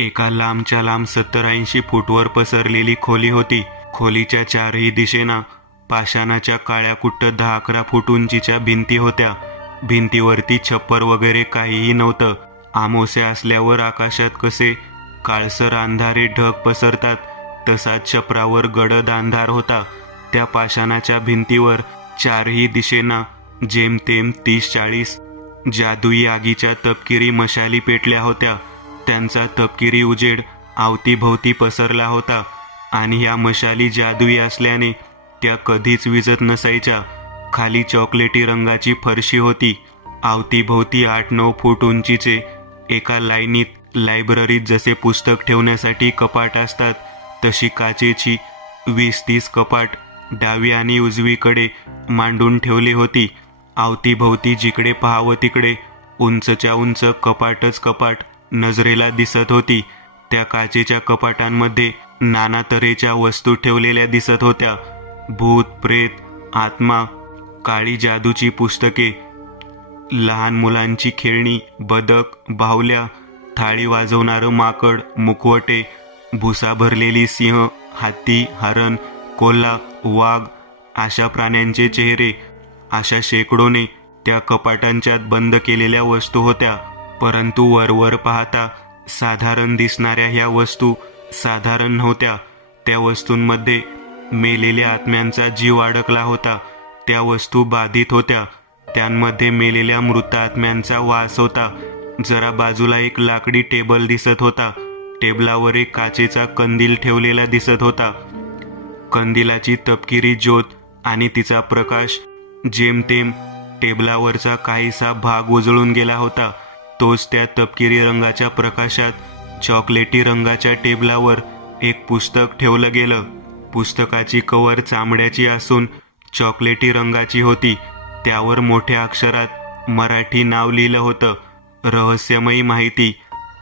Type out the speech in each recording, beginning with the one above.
एका लांबच्या लांब 70-80 फूटवर पसरलेली खोली होती. खोलीच्या चारही दिशेना पाषाणाच्या काळ्या कुट्ट 10-11 फूट उंचीच्या भिंती होत्या. भिंतीवरती छप्पर वगैरे काहीही नव्हतं. आमोस्या असल्यावर आकाशात कसे काळसर अंधारे ढग पसरतात तसाच छपरावर गडद अंधार होता. त्या पाषाणाच्या भिंतीवर चारही दिशेना जेमतेम 30-40 जादुई आगीच्या तपकिरी मशाली पेटल्या होत्या. त्यांचा तपकिरी उजेड अवतीभोवती पसरला होता आणि या मशाली जादुई असल्याने त्या कधीच विझत नसायच्या. खाली चॉकलेटी रंगाची फरशी होती. अवतीभोवती 8-9 फूट उंचीचे एका लाईनीत लायब्ररीत जसे पुस्तक ठेवण्यासाठी कपाट असतात तशी काचेची 20-30 कपाट डावी आणि उजवीकडे मांडून ठेवली होती. अवतीभोवती जिकडे पाहावं तिकडे उंचच्या उंच कपाटच कपाट नजरेला दिसत होती. त्या काचेच्या कपाटांमध्ये नाना तऱ्हेच्या वस्तू ठेवलेल्या दिसत होत्या. भूत, प्रेत, आत्मा, काळी जादूची पुस्तके, लहान मुलांची खेळणी, बदक, बाहुल्या, थाळी वाजवणारं माकड, मुखवटे, भुसा भरलेली सिंह, हत्ती, हरण, कोल्हा, वाघ अशा प्राण्यांचे चेहरे. अशा शेकडोने त्या कपाटांच्यात बंद केलेल्या वस्तू होत्या. परंतु वरवर पाहता साधारण दिसणाऱ्या ह्या वस्तू साधारण नव्हत्या. त्या वस्तूंमध्ये मेलेल्या आत्म्यांचा जीव अडकला होता. त्या वस्तू बाधित होत्या. त्यांमध्ये मेलेल्या मृत आत्म्यांचा वास होता. जरा बाजूला एक लाकडी टेबल दिसत होता. टेबलावर एक काचेचा कंदील ठेवलेला दिसत होता. कंदिलाची तपकिरी ज्योत आणि तिचा प्रकाश जेमतेम टेबलावरचा काहीसा भाग उजळून गेला होता. तोच त्या तपकिरी रंगाच्या प्रकाशात चॉकलेटी रंगाच्या टेबलावर एक पुस्तक ठेवलं गेलं. पुस्तकाची कवर चामड्याची असून चॉकलेटी रंगाची होती. त्यावर मोठ्या अक्षरात मराठी नाव लिहिलं होतं, रहस्यमयी माहिती.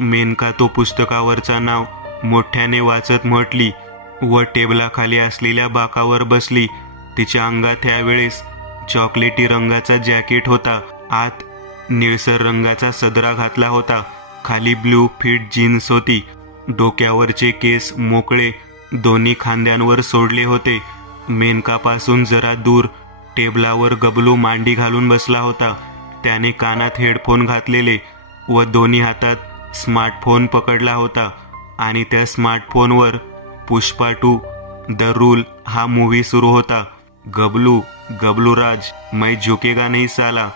मेनका तो पुस्तकावरचा नाव मोठ्याने वाचत म्हटली व टेबलाखाली असलेल्या बाकावर बसली. तिच्या अंगात त्यावेळेस चॉकलेटी रंगाचा जॅकेट होता. आत निळसर रंगाचा सदरा घातला होता. खाली ब्लू फिट जीन्स होती. डोक्यावरचे केस मोकळे दोन्ही खांद्यांवर सोडले होते. मेनकापासून जरा दूर टेबलावर गबलू मांडी घालून बसला होता. त्याने कानात हेडफोन घातलेले व दोन्ही हातात स्मार्टफोन पकडला होता आणि त्या स्मार्टफोनवर पुष्पा 2 द रूल हा मूव्ही सुरू होता. गबलू राज, मैं झुकेगा नहीं साला.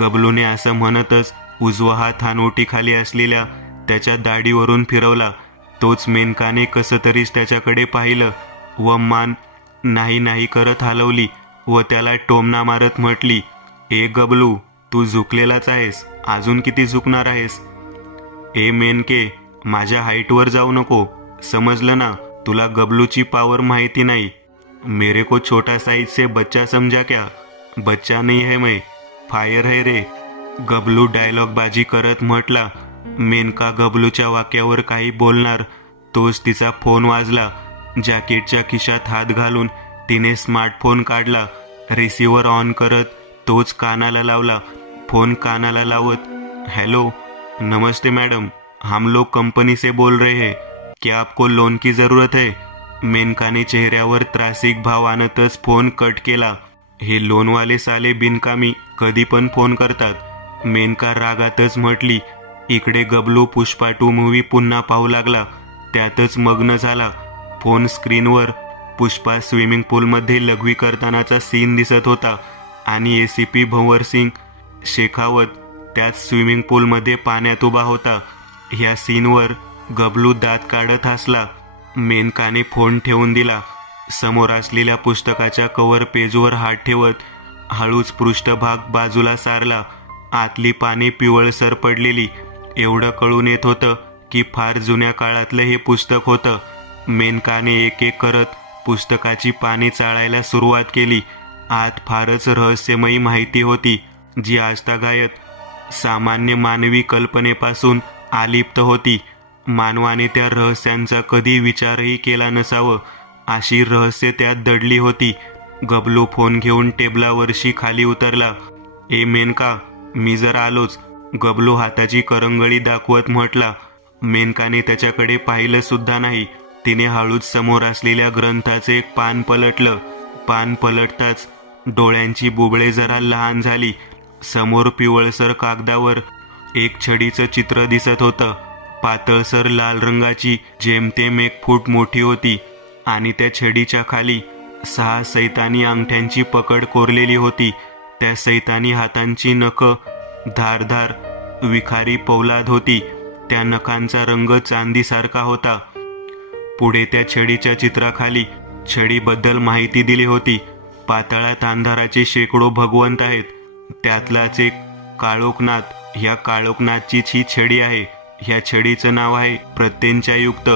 गबलूने असं म्हणतच उजवा हात हानोटीखाली असलेल्या त्याच्या दाढीवरून फिरवला. तोच मेनकाने कसं तरीच त्याच्याकडे पाहिलं व मान नाही नाही करत हलवली व त्याला टोमणा मारत म्हटली, ए गबलू, तू झुकलेलाच आहेस, अजून किती झुकणार आहेस? ए मेनके, माझ्या हाईटवर जाऊ नको, समजलं ना? तुला गबलूची पावर माहिती नाही. मेरे को छोटा साइज से बच्चा समझा क्या? बच्चा नहीं है मैं, फायर है रे. गबलू डायलॉग बाजी करत म्हटला. मेनका गबलूच्या वाक्यावर काही बोलणार तोच तिचा फोन वाजला. जॅकेटच्या खिशात हात घालून तिने स्मार्टफोन काढला. रिसिव्हर ऑन करत तोच कानाला लावला. फोन कानाला लावत, हेलो, नमस्ते मैडम, हम लोग कंपनी से बोल रहे हैं, क्या आपको लोन की जरूरत है? मेनकाने चेहऱ्यावर त्रासिक भाव आणतच फोन कट केला. हे लोनवाले साले बिनकामी कधी पण फोन करतात, मेनका रागातच म्हटली. इकडे गबलू पुष्पा 2 मूव्ही पुन्हा पाहू लागला. त्यातच मग्न झाला. फोन स्क्रीनवर पुष्पा स्विमिंग पूलमध्ये लघवी करतानाचा सीन दिसत होता आणि एसीपी भंवर सिंग शेखावत त्याच स्विमिंग पूलमध्ये पाण्यात उभा होता. ह्या सीनवर गबलू दात काढत हसला. मेनकाने फोन ठेवून दिला. समोर असलेल्या पुस्तकाच्या कव्हर पेजवर हात ठेवत हळूच पृष्ठभाग बाजूला सारला. आतली पाने पिवळसर पडलेली एवढं कळून येत होतं की फार जुन्या काळातलं हे पुस्तक होतं. मेनकाने एक एक करत पुस्तकाची पाने चाळायला सुरुवात केली. आत फारच रहस्यमयी माहिती होती जी आजतागायत सामान्य मानवी कल्पनेपासून आलिप्त होती. मानवाने त्या रहस्यांचा कधी विचारही केला नसावं अशी रहस्य त्यात दडली होती. गबलू फोन घेऊन टेबलावरशी खाली उतरला. ए मेनका, मी जरा आलोच, गबलू हाताची करंगळी दाखवत म्हटला. मेनकाने त्याच्याकडे पाहिलं सुद्धा नाही. तिने हळूच समोर असलेल्या ग्रंथाचे एक पान पलटलं. पान पलटताच डोळ्यांची बुबळे जरा लहान झाली. समोर पिवळसर कागदावर एक छडीचं चित्र दिसत होतं. पातळसर लाल रंगाची, जेमतेम 1 फूट मोठी होती आणि त्या छडीच्या खाली 6 सैतानी अंगठ्यांची पकड कोरलेली होती. त्या सैतानी हातांची नखं धारधार विखारी पौलाद होती. त्या नखांचा रंग चांदीसारखा होता. पुढे त्या छडीच्या चित्राखाली छडीबद्दल माहिती दिली होती. पाताळात अंधाराचे शेकडो भगवंत आहेत. त्यातलाच एक काळोखनाथ. ह्या काळोखनाथचीच ही छडी आहे. ह्या छडीचं नाव आहे प्रत्यंचायुक्त.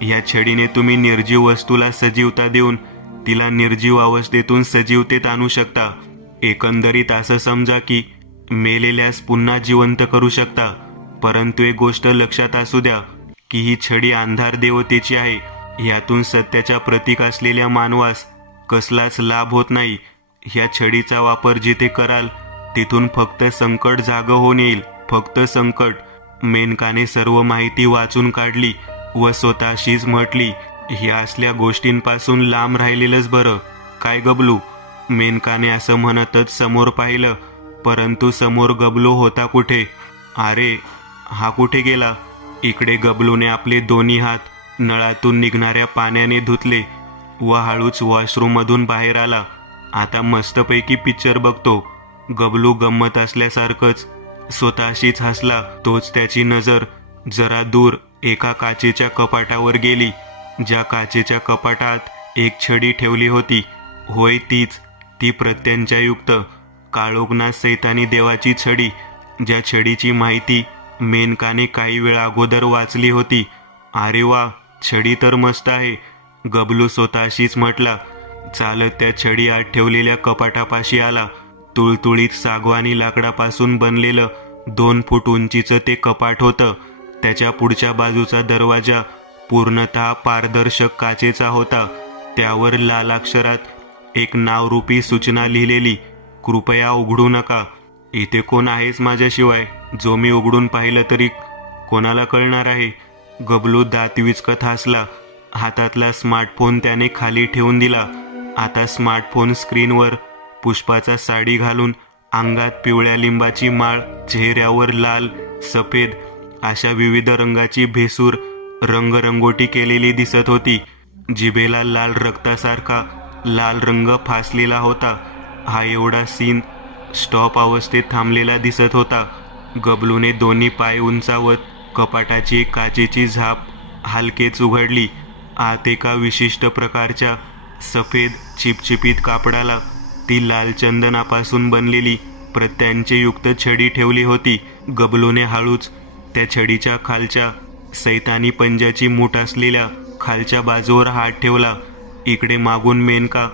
ह्या छडीने तुम्ही निर्जीव वस्तूला सजीवता देऊन तिला निर्जीव अवस्थेतून सजीवतेत आणू शकता. एकंदरीत असं समजा की मेलेल्यास पुन्हा जिवंत करू शकता. परंतु एक गोष्ट लक्षात असू द्या की ही छडी अंधार देवतेची आहे. यातून सत्याच्या प्रतीक असलेल्या मानवास कसलाच लाभ होत नाही. ह्या छडीचा वापर जिथे कराल तिथून फक्त संकट जागं होऊन येईल. फक्त संकट. मेनकाने सर्व माहिती वाचून काढली व स्वतःशीच म्हटली, ह्या असल्या गोष्टींपासून लांब राहिलेलंच बरं. काय गबलू? मेनकाने असं म्हणतच समोर पाहिलं, परंतु समोर गबलू होता कुठे? अरे, हा कुठे गेला? इकडे गबलूने आपले दोन्ही हात नळातून निघणाऱ्या पाण्याने धुतले व हळूच वॉशरूममधून बाहेर आला. आता मस्तपैकी पिक्चर बघतो. गबलू गंमत असल्यासारखंच स्वतःशीच हसला. तोच त्याची नजर जरा दूर एका काचेच्या कपाटावर गेली. ज्या काचेच्या कपाटात एक छडी ठेवली होती, होय तीच, ती प्रत्यंचायुक्त काळोखनाथ सैतानी देवाची छडी. ज्या छडीची माहिती मेनकाने काही वेळ अगोदर वाचली होती. अरे वा, छडी तर मस्त आहे, गबलू स्वतःशीच म्हटला. चालत त्या छडी आत ठेवलेल्या कपाटापाशी आला. तुळतुळीत सागवानी लाकडापासून बनलेलं 2 फूट उंचीचं ते कपाट होतं. त्याच्या पुढच्या बाजूचा दरवाजा पूर्णतः पारदर्शक काचेचा होता. त्यावर लाल अक्षरात एक नावरूपी सूचना लिहिलेली, कृपया उघडू नका. इथे कोण आहेच माझ्याशिवाय? जो मी उघडून पाहिलं तरी कोणाला कळणार आहे? गबलू दात विचकत हसला. हातातला स्मार्टफोन त्याने खाली ठेवून दिला. आता स्मार्टफोन स्क्रीनवर पुष्पाचा साडी घालून, अंगात पिवळ्या लिंबाची माळ, चेहऱ्यावर लाल सफेद अशा विविध रंगाची भेसूर रंगरंगोटी केलेली दिसत होती. जिभेला लाल रक्तासारखा लाल रंग फासलेला होता. हा एवढा सीन स्टॉप अवस्थेत थांबलेला दिसत होता. गबलूने दोन्ही पाय उंचावत कपाटाची काचेची झाप हलकेच उघडली. आत एका विशिष्ट प्रकारच्या सफेद चिपचिपीत कापडाला ती लाल चंदनापासून बनलेली प्रत्यंचायुक्त छडी ठेवली होती. गबलूने हळूच त्या छडीच्या खालच्या सैतानी पंजाची मूठ असलेल्या खालच्या बाजूवर हात ठेवला. इकडे मागून मेनका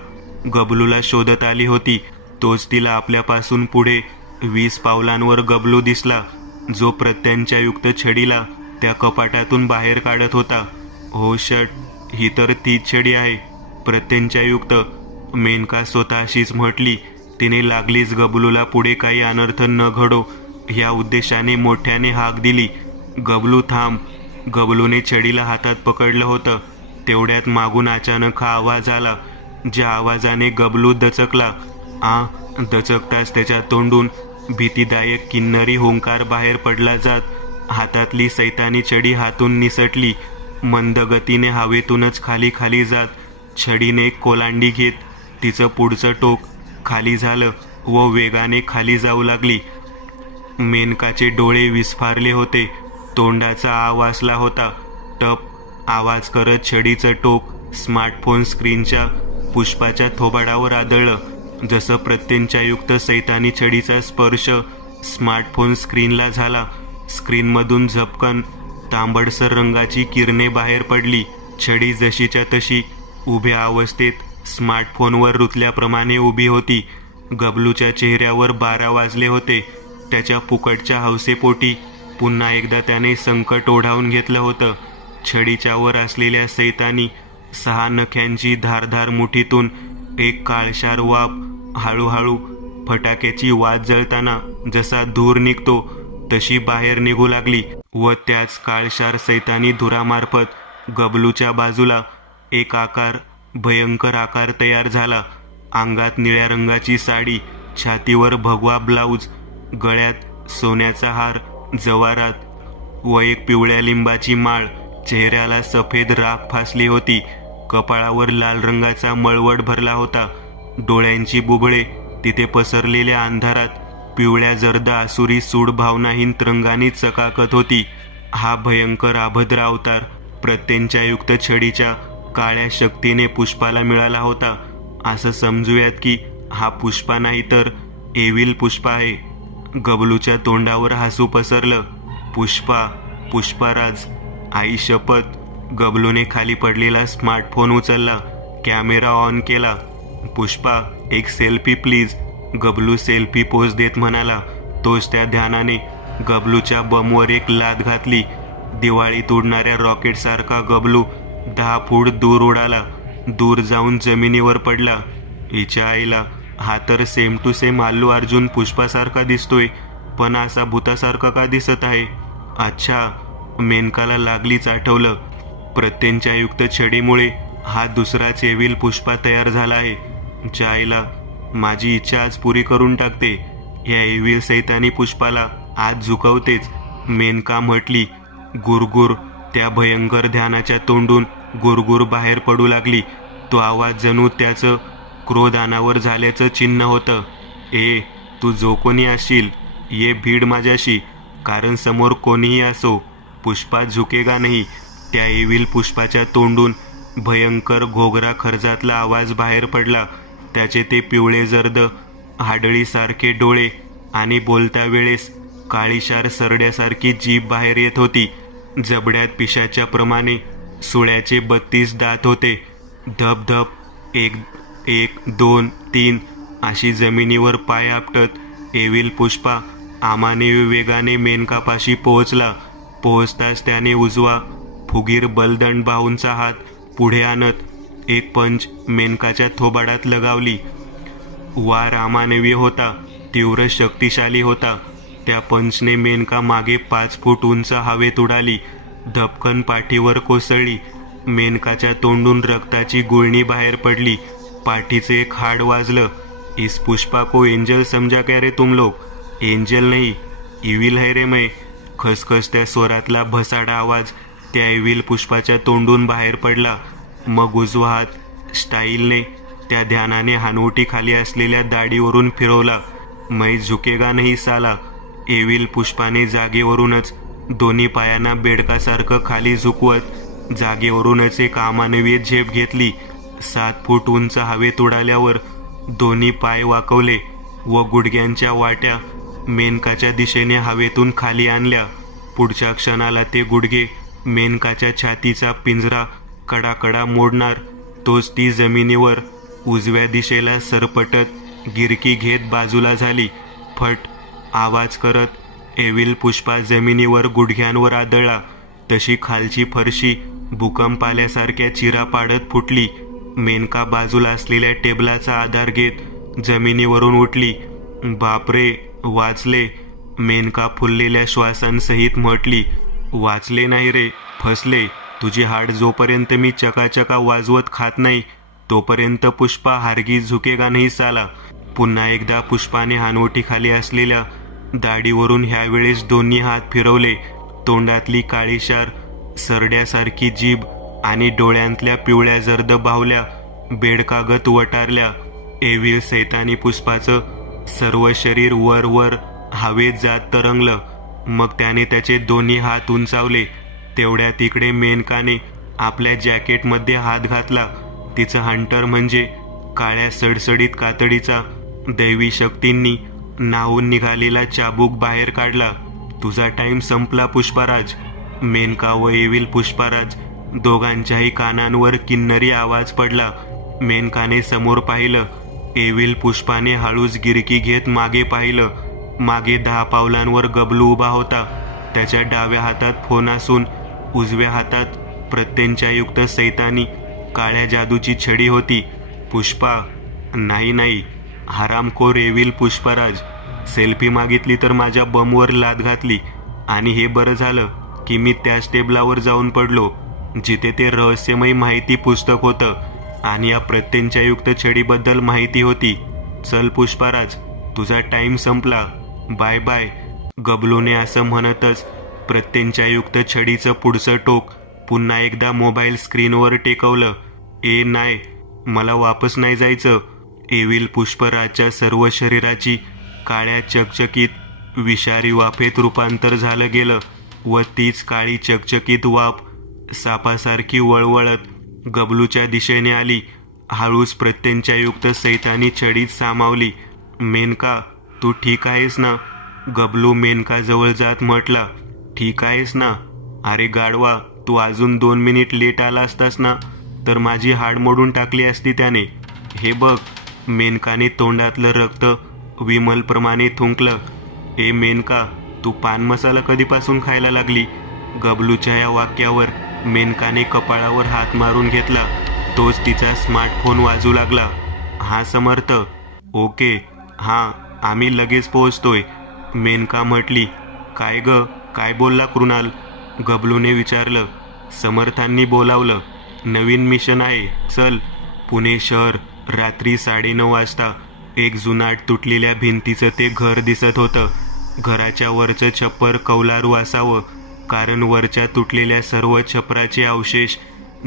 गबलूला शोधत आली होती. तोच तिला आपल्यापासून पुढे 20 पावलांवर गबलू दिसला, जो प्रत्यंचायुक्त छडीला त्या कपाटातून बाहेर काढत होता. हो शट, ही तर तीच छडी आहे, प्रत्यंचायुक्त, मेनका स्वतःशीच म्हटली. तिने लागलीच गबलूला पुढे काही अनर्थ न घडो ह्या उद्देशाने मोठ्याने हाक दिली. गबलू थांब. गबलूने छडीला हातात पकडलं होतं. तेवढ्यात मागून अचानक हा आवाज आला. ज्या आवाजाने गबलू दचकला. दचकताच त्याच्या तोंडून भीतीदायक किन्नरी हुंकार बाहेर पडला जात हातातली सैतानी छडी हातून निसटली. मंद गतीने हवेतूनच खाली खाली जात छडीने कोलांडी घेत तिचं पुढचं टोक खाली झालं व वेगाने खाली जाऊ लागली. मेनकाचे डोळे विस्फारले होते. तोंडाचा आवाजला होता. टप आवाज करत छडीचं टोक स्मार्टफोन स्क्रीनच्या पुष्पाच्या थोबाडावर आदळलं. जसं प्रत्यंचायुक्त सैतानी छडीचा स्पर्श स्मार्टफोन स्क्रीनला झाला, स्क्रीनमधून झपकन तांबडसर रंगाची किरणे बाहेर पडली. छडी जशीच्या तशी उभ्या अवस्थेत स्मार्टफोनवर रुतल्याप्रमाणे उभी होती. गबलूच्या चेहऱ्यावर 12 वाजले होते. त्याच्या पुकटच्या हौसेपोटी पुन्हा एकदा त्याने संकट ओढावून घेतलं होतं. छडीच्या वर असलेल्या सैतानी 6 नख्यांची धारधार मुठीतून एक काळशार वाफ हळूहळू फटाक्याची वात जळताना जसा धूर निघतो तशी बाहेर निघू लागली व त्याच काळशार सैतानी धुरामार्फत गबलूच्या बाजूला एक भयंकर आकार तयार झाला. अंगात निळ्या रंगाची साडी, छातीवर भगवा ब्लाऊज, गळ्यात सोन्याचा हार जवारात व एक पिवळ्या लिंबाची माळ. चेहऱ्याला सफेद राख फासली होती. कपाळावर लाल रंगाचा मळवट भरला होता. डोळ्यांची बुबळे तिथे पसरलेल्या अंधारात पिवळ्या जर्द आसुरी सूड भावनाहीन रंगाने चकाकत होती. हा भयंकर अभद्र अवतार प्रत्यंचायुक्त छडीच्या काळ्या शक्तीने पुष्पाला मिळाला होता. असं समजूयात की हा पुष्पा नाही तर एविल पुष्पा आहे. गबलूच्या तोंडावर हसू पसरलं. पुष्पाराज, आई शपथ. गबलूने खाली पडलेला स्मार्टफोन उचलला, कॅमेरा ऑन केला. पुष्पा, एक सेल्फी प्लीज. गबलू सेल्फी पोज देत म्हणाला. तोच त्या ध्यानाने गबलूच्या बमवर एक लाथ घातली. दिवाळीत उडणाऱ्या रॉकेटसारखा गबलू 10 फूट दूर उडाला. दूर जाऊन जमिनीवर पडला. हिच्या आईला, हा तर same to same Allu Arjun पुष्पासारखा दिसतोय, पण असा भूतासारखा का दिसत आहे? अच्छा, मेनकाला लागलीच आठवलं. प्रत्यंचायुक्त छडीमुळे हा दुसराच एविल पुष्पा तयार झाला आहे. हिच्या आईला, माझी इच्छा आज पुरी करून टाकते. या एविल सैतानी पुष्पाला आज झुकवतेच. मेनका म्हटली. गुरगुर. त्या भयंकर ध्यानाच्या तोंडून गुरगुर बाहेर पडू लागली. तो आवाज जणू त्याचं क्रोधानावर झाल्याचं चिन्ह होतं. तू जो कोणी असशील, ये भीड माझ्याशी, कारण समोर कोणीही असो, पुष्पा झुकेगा नाही. त्या एविल पुष्पाच्या तोंडून भयंकर घोगरा खर्जातला आवाज बाहेर पडला. त्याचे ते पिवळे जर्द हाडळीसारखे डोळे आणि बोलत्या वेळेस काळीशार सरड्यासारखी जीभ बाहेर येत होती. जबड्यात पिशाच्या प्रमाणे सुळ्याचे 32 दात होते. धप धप, 1 1 2 3 अशी जमिनीवर पाय आपटत एविल पुष्पा अमानवी वेगाने मेनकापाशी पोहोचला. पोहोचताच त्याने उजवा फुगीर बलदंड बाहूंचा हात पुढे आणत एक पंच मेनकाच्या थोबाडात लगावली. वार अमानवी होता, तीव्र शक्तिशाली होता. त्या पंचने मेनका मागे 5 फूट उंच हवेत उडाली. धपकन पाठीवर कोसळली. मेनकाच्या तोंडून रक्ताची गुळणी बाहेर पडली. पाठीचे एक हाड वाजलं. इस पुष्पा को एंजल समजा क्या रे तुम लोग? एंजल नहीं, इविल है रे मैं. खसखसत्या स्वरातला भसाडा आवाज त्या इविल पुष्पाच्या तोंडून बाहेर पडला. मग उजवा हात स्टाईलने त्या ध्यानाने हानवटी खाली असलेल्या दाढीवरून फिरवला. मै झुकेगा नाही साला. एविल पुष्पाने जागेवरूनच दोन्ही पायांना बेडकासारखं खाली झुकवत जागेवरूनच एक अमानवीय झेप घेतली. 7 फूट उंच हवेत उडाल्यावर दोन्ही पाय वाकवले व गुडघ्यांच्या वाट्या मेनकाच्या दिशेने हवेतून खाली आणल्या. पुढच्या क्षणाला ते गुडघे मेनकाच्या छातीचा पिंजरा कडाकडा मोडणार. तोच ती जमिनीवर उजव्या दिशेला सरपटत गिरकी घेत बाजूला झाली. फट आवाज करत एविल पुष्पा जमिनीवर गुडघ्यांवर आदळला. तशी खालची फरशी भूकंप आल्यासारख्या चिरा पाडत फुटली. मेनका बाजूला असलेल्या टेबलाचा आधार घेत जमिनीवरून उठली. बापरे, वाचले. मेनका फुललेल्या श्वासांसहित म्हटली. वाचले नाही रे, फसले. तुझी हाड जोपर्यंत मी चकाचका वाजवत खात नाही तोपर्यंत पुष्पा हारगीज झुकेगा नाही साला. पुन्हा एकदा पुष्पाने हानवटी खाली असलेल्या दाढीवरून ह्यावेळेस दोन्ही हात फिरवले. तोंडातली काळीशार सरड्यासारखी जीभ आणि डोळ्यांतल्या पिवळ्या जर्द बाहुल्या बेडकागत वटारल्या. एविल सैतानी पुष्पाचं सर्व शरीर वर वर हवेत जात तरंगलं. मग त्याने त्याचे दोन्ही हात उंचावले. तेवढ्या तिकडे मेनकाने आपल्या जॅकेटमध्ये हात घातला. तिचं हंटर म्हणजे काळ्या सडसडीत कातडीचा दैवी शक्तींनी नाहून निघालेला चाबूक बाहेर काढला. तुझा टाइम संपला पुष्पाराज. मेनका व एविल पुष्पाराज दोघांच्याही कानांवर किन्नरी आवाज पडला. मेनकाने समोर पाहिलं. एविल पुष्पाने हळूच गिरकी घेत मागे पाहिलं. मागे 10 पावलांवर गबलू उभा होता. त्याच्या डाव्या हातात फोन असून उजव्या हातात प्रत्यंचायुक्त सैतानी काळ्या जादूची छडी होती. पुष्पा, नाही नाही, हरामखोर एविल पुष्पाराज, सेल्फी मागितली तर माझ्या बमवर लाथ घातली. आणि हे बरं झालं की मी त्याच टेबलावर जाऊन पडलो जिथे ते रहस्यमय माहिती पुस्तक होतं आणि या प्रत्यंचायुक्त छडीबद्दल माहिती होती. चल पुष्पाराज, तुझा टाइम संपला, बाय बाय. गबलूने असं म्हणतच प्रत्यंचायुक्त छडीचं पुढचं टोक पुन्हा एकदा मोबाईल स्क्रीनवर टेकवलं. ए नाही, मला वापस नाही जायचं. एविल पुष्पराजच्या सर्व शरीराची काळ्या चकचकीत विषारी वाफेत रूपांतर झालं गेलं व तीच काळी चकचकीत वाफ सापासारखी वळवळत गबलूच्या दिशेने आली. हळूच प्रत्यंचायुक्त सैतानी छडीत सामावली. मेनका, तू ठीक आहेस ना? गबलू मेनकाजवळ जात म्हटला. ठीक आहेस ना? अरे गाढवा, तू अजून 2 मिनिट लेट आला असतास ना तर माझी हाड मोडून टाकली असती त्याने. हे बघ. मेनकाने तोंडातलं रक्त विमलप्रमाणे थुंकलं. ए मेनका, तू पान मसाला कधीपासून खायला लागली? गबलूच्या या वाक्यावर मेनकाने कपाळावर हात मारून घेतला. तोच तिचा स्मार्टफोन वाजू लागला. हा समर्थ. ओके, हां, आम्ही लगेच पोहोचतोय, मेनका म्हटली. काय ग, काय बोलला कृणाल? गबलूने विचारलं. समर्थांनी बोलावलं. नवीन मिशन आहे, चल. पुणे शहर. रात्री 9:30 वाजता. एक जुनाट तुटलेल्या भिंतीचं ते घर दिसत होतं. घराच्या वरचं छप्पर कौलारू असावं, कारण वरच्या तुटलेल्या सर्व छपराचे अवशेष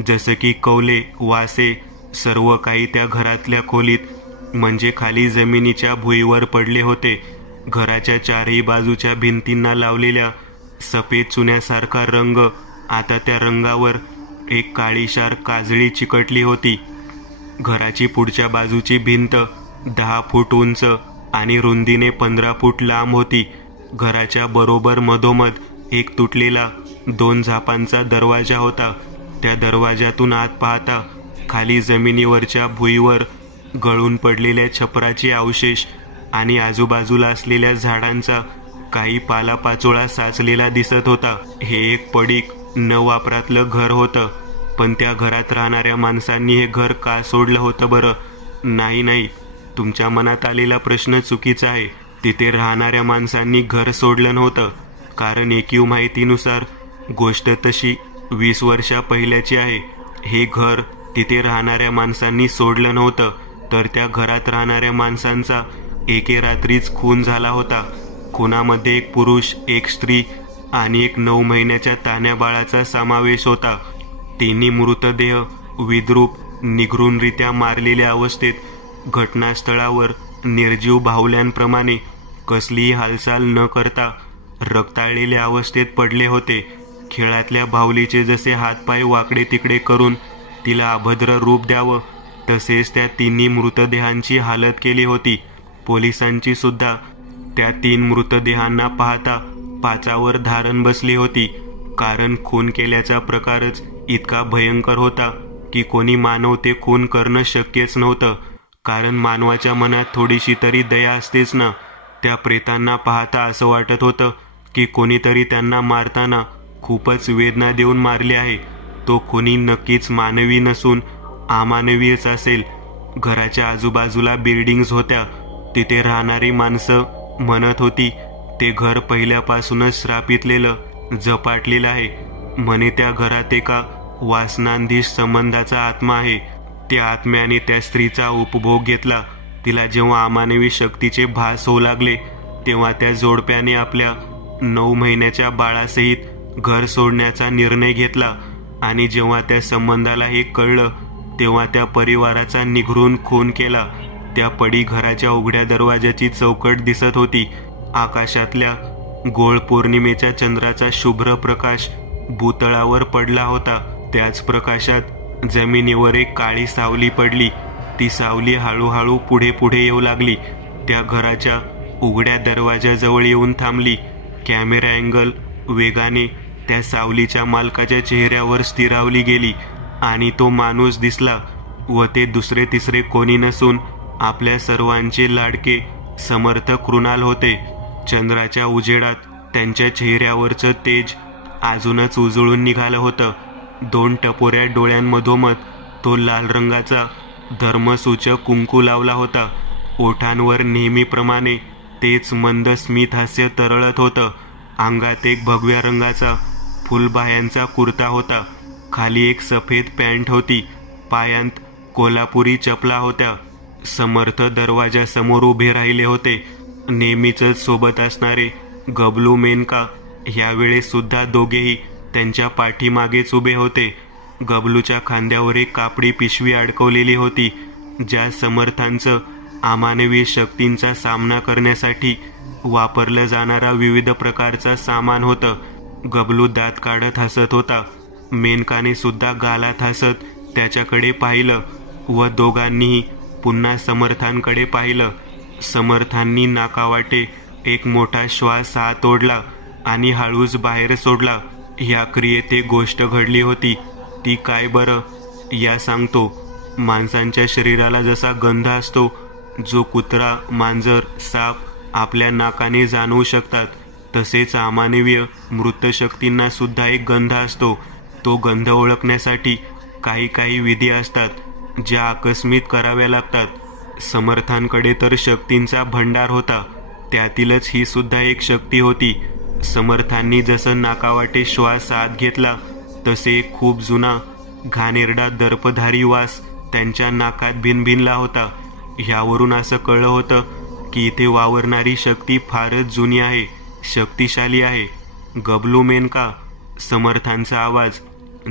जसं की कौले, वासे सर्व काही त्या घरातल्या खोलीत म्हणजे खाली जमिनीच्या भुईवर पडले होते. घराच्या चारही बाजूच्या भिंतींना लावलेल्या सफेद चुन्यासारखा रंग, आता त्या रंगावर एक काळीशार काजळी चिकटली होती. घराची पुढच्या बाजूची भिंत 10 फूट उंच आणि रुंदीने 15 फूट लांब होती. घराच्या बरोबर मधोमध एक तुटलेला 2 झापांचा दरवाजा होता. त्या दरवाजातून आत पाहता खाली जमिनीवरच्या भुईवर गळून पडलेल्या छपराचे अवशेष आणि आजूबाजूला असलेल्या झाडांचा काही पालापाचोळा साचलेला दिसत होता. हे एक पडीक न वापरातलं घर होतं. पण त्या घरात राहणाऱ्या माणसांनी हे घर का सोडलं होतं बरं? नाही, तुमच्या मनात आलेला प्रश्न चुकीचा आहे. तिथे राहणाऱ्या माणसांनी घर सोडलं नव्हतं, कारण एकीव माहितीनुसार गोष्ट तशी 20 वर्षा पहिल्याची आहे. हे घर तिथे राहणाऱ्या माणसांनी सोडलं नव्हतं, तर त्या घरात राहणाऱ्या माणसांचा एके रात्रीच खून झाला होता. खुनामध्ये एक पुरुष, एक स्त्री आणि एक 9 महिन्याच्या तान्ह्या बाळाचा समावेश होता. तिन्ही मृतदेह विद्रूप निघृणरित्या मारलेल्या अवस्थेत घटनास्थळावर निर्जीव बाहुल्यांप्रमाणे कसलीही हालचाल न करता रक्ताळलेल्या अवस्थेत पडले होते. खेळातल्या बाहुलीचे जसे हातपाय वाकडे तिकडे करून तिला अभद्र रूप द्यावं, तसेच त्या तिन्ही मृतदेहांची हालत केली होती. पोलिसांची सुद्धा त्या 3 मृतदेहांना पाहता पाचावर धारण बसली होती, कारण खून केल्याचा प्रकारच इतका भयंकर होता की कोणी मानव ते खून करणं शक्यच नव्हतं, कारण मानवाच्या मनात थोडीशी तरी दया असतेच ना. त्या प्रेतांना पाहता असं वाटत होतं की कोणीतरी त्यांना मारताना खूपच वेदना देऊन मारले आहे. तो कोणी नक्कीच मानवी नसून अमानवीच असेल. घराच्या आजूबाजूला बिल्डिंग्स होत्या. तिथे राहणारी माणसं म्हणत होती ते घर पहिल्यापासूनच श्रापितलेलं, झपाटलेलं आहे. म्हणे त्या घरात एका वासनांधीश संबंधाचा आत्मा आहे. त्या आत्म्याने त्या स्त्रीचा उपभोग घेतला. तिला जेव्हा अमानवी शक्तीचे भास होऊ लागले तेव्हा त्या जोडप्याने आपल्या 9 महिन्याच्या बाळासहित घर सोडण्याचा निर्णय घेतला. आणि जेव्हा त्या संबंधाला हे कळलं तेव्हा त्या परिवाराचा निघरून खून केला. त्या पडी घराच्या उघड्या दरवाजाची चौकट दिसत होती. आकाशातल्या गोळ पौर्णिमेच्या चंद्राचा शुभ्र प्रकाश भूतळावर पडला होता. त्याच प्रकाशात जमिनीवर एक काळी सावली पडली. ती सावली हळूहळू पुढे पुढे येऊ लागली. त्या घराच्या उघड्या दरवाजाजवळ येऊन थांबली. कॅमेरा अँगल वेगाने त्या सावलीच्या मालकाच्या चेहऱ्यावर स्थिरावली गेली आणि तो माणूस दिसला व ते दुसरे तिसरे कोणी नसून आपल्या सर्वांचे लाडके समर्थ कृणाल होते. चंद्राच्या उजेडात त्यांच्या चेहऱ्यावरचं तेज अजूनच उजळून निघालं होतं. 2 टपोऱ्या डोळ्यांमधोमध तो लाल रंगाचा धर्मसूचक कुंकू लावला होता. ओठांवर नेहमीप्रमाणे तेच मंद स्मित हास्य तरळत होतं. अंगात एक भगव्या रंगाचा फुलबाह्यांचा कुर्ता होता. खाली एक सफेद पॅन्ट होती. पायांत कोल्हापुरी चपला होत्या. समर्थ दरवाजासमोर उभे राहिले होते. नेहमीच सोबत असणारे गबलू मेनका ह्यावेळेस सुद्धा दोघेही त्यांच्या पाठीमागेच उभे होते. गबलूच्या खांद्यावर एक कापडी पिशवी अडकवलेली होती, ज्या समर्थांचं अमानवीय शक्तींचा सामना करण्यासाठी वापरलं जाणारा विविध प्रकारचा सामान होतं. गबलू दात काढत हसत होता. मेनकाने सुद्धा गालात हसत त्याच्याकडे पाहिलं व दोघांनीही पुन्हा समर्थांकडे पाहिलं. समर्थांनी नाकावाटे एक मोठा श्वास आत ओढला आणि हळूच बाहेर सोडला. ह्या क्रियेत एक गोष्ट घडली होती. ती काय बरं? या सांगतो. माणसांच्या शरीराला जसा गंध असतो, जो कुत्रा, मांजर, साप आपल्या नाकाने जाणवू शकतात, तसेच अमानवीय मृत शक्तींना सुद्धा एक गंध असतो. तो गंध ओळखण्यासाठी काही विधी असतात, ज्या आकस्मित कराव्या लागतात. समर्थांकडे तर शक्तींचा भंडार होता. त्यातीलच ही सुद्धा एक शक्ती होती. समर्थांनी जसं नाकावाटे श्वास आत घेतला, तसे एक खूप जुना घाणेरडा दर्पधारी वास त्यांच्या नाकात भिनभिनला होता. ह्यावरून असं कळलं होतं की इथे वावरणारी शक्ती फारच जुनी आहे, शक्तिशाली आहे. गबलू मेनका, समर्थांचा आवाज.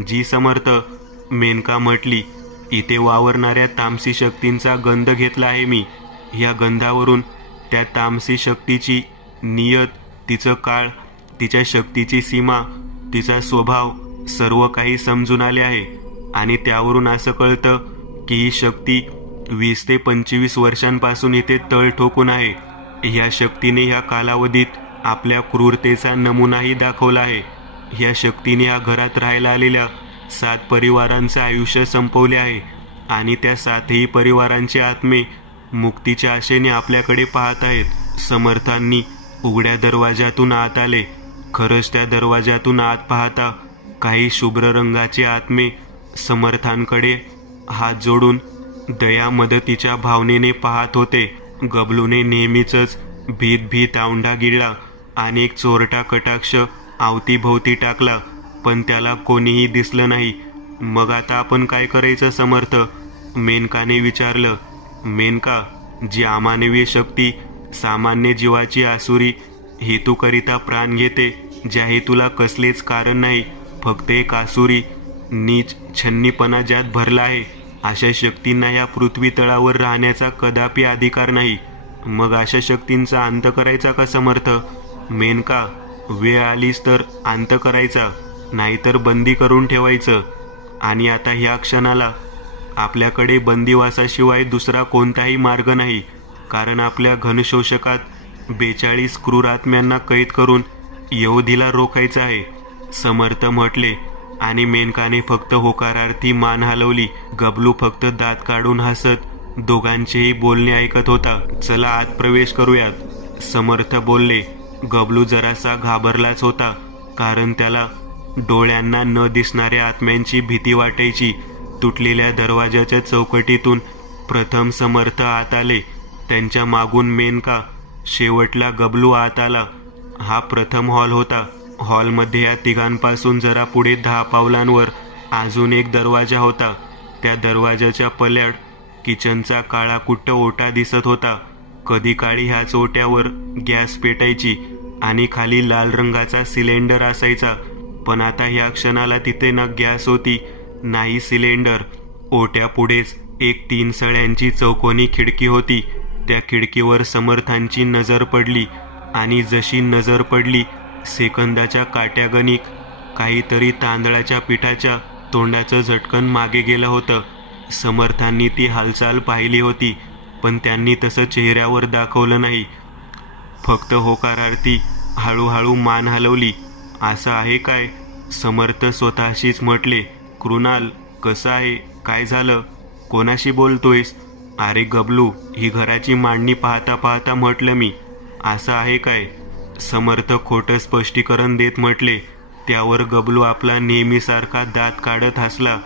जी समर्थ, मेनका म्हटली. इथे वावरणाऱ्या तामसी शक्तींचा गंध घेतला आहे मी. या गंधावरून त्या तामसी शक्तीची नियत, तिचं काळ, तिच्या शक्तीची सीमा, तिचा स्वभाव सर्व काही समजून आले आहे. आणि त्यावरून असं कळतं की ही शक्ती 20 ते 25 वर्षांपासून इथे तळ ठोकून आहे. ह्या शक्तीने ह्या कालावधीत आपल्या क्रूरतेचा नमुनाही दाखवला आहे. ह्या शक्तीने ह्या घरात राहायला आलेल्या 7 परिवारांचं आयुष्य संपवले आहे आणि त्या 7ही परिवारांचे आत्मे मुक्तीच्या आशेने आपल्याकडे पाहत आहेत. समर्थांनी उघड्या दरवाजातून आत आले. खरंच त्या दरवाजातून आत पाहता काही शुभ्र रंगाचे आत्मे समर्थांकडे हात जोडून दया मदतीच्या भावनेने पाहत होते. गबलूने नेहमीच भीत औंढा गिळला आणि एक चोरटा कटाक्ष अवतीभोवती टाकला, पण त्याला कोणीही दिसलं नाही. मग आता आपण काय करायचं समर्थ? मेनकाने विचारलं. मेनका, जी अमानवीय शक्ती सामान्य जीवाची आसुरी हेतूकरिता प्राण घेते, ज्या हेतूला कसलेच कारण नाही, फक्त एक आसुरी नीच छन्नीपणा ज्यात भरला आहे, अशा शक्तींना या पृथ्वी तळावर राहण्याचा कदापि अधिकार नाही. मग अशा शक्तींचा अंत करायचा का समर्थ? मेनका, वेळ आलीच तर अंत करायचा, नाहीतर बंदी करून ठेवायचं. आणि आता ह्या क्षणाला आपल्याकडे बंदिवासाशिवाय दुसरा कोणताही मार्ग नाही, कारण आपल्या घनशोषकात 42 क्रूर आत्म्यांना कैद करून यहोदीला रोखायचं आहे, समर्थ म्हटले. आणि मेनकाने फक्त होकारार्थी मान हलवली. गबलू फक्त दात काढून हसत दोघांचेही बोलणे ऐकत होता. चला आत प्रवेश करूयात, समर्थ बोलले. गबलू जरासा घाबरलाच होता, कारण त्याला डोळ्यांना न दिसणाऱ्या आत्म्यांची भीती वाटायची. तुटलेल्या दरवाजाच्या चौकटीतून प्रथम समर्थ आत आले, त्यांच्या मागून मेनका, शेवटला गबलू आत आला. हा प्रथम हॉल होता. हॉलमध्ये या तिघांपासून जरा पुढे 10 पावलांवर अजून एक दरवाजा होता. त्या दरवाजाच्या पल्याड किचनचा काळाकुट्ट ओटा दिसत होता. कधी काळी ह्याच ओट्यावर गॅस पेटायची आणि खाली लाल रंगाचा सिलेंडर असायचा, पण आता ह्या क्षणाला तिथे ना गॅस होती, नाही सिलेंडर. ओट्यापुढेच एक 3 सळ्यांची चौकोनी खिडकी होती. त्या खिडकीवर समर्थांची नजर पडली आणि जशी नजर पडली, सेकंदाच्या काट्यागणिक काहीतरी तांदळाच्या पिठाच्या तोंडाचं झटकन मागे गेलं होतं. समर्थांनी ती हालचाल पाहिली होती, पण त्यांनी तसं चेहऱ्यावर दाखवलं नाही. फक्त होकारार्थी हळूहळू मान हलवली. असं आहे काय? समर्थ स्वतःशीच म्हटले. कृणाल, कसं आहे? काय झालं? कोणाशी बोलतोयस? अरे गबलू, ही घराची मांडणी पाहता पाहता म्हटलं मी. असं आहे काय? समर्थ खोटं स्पष्टीकरण देत म्हटले. त्यावर गबलू आपला नेहमीसारखा दात काढत हसला.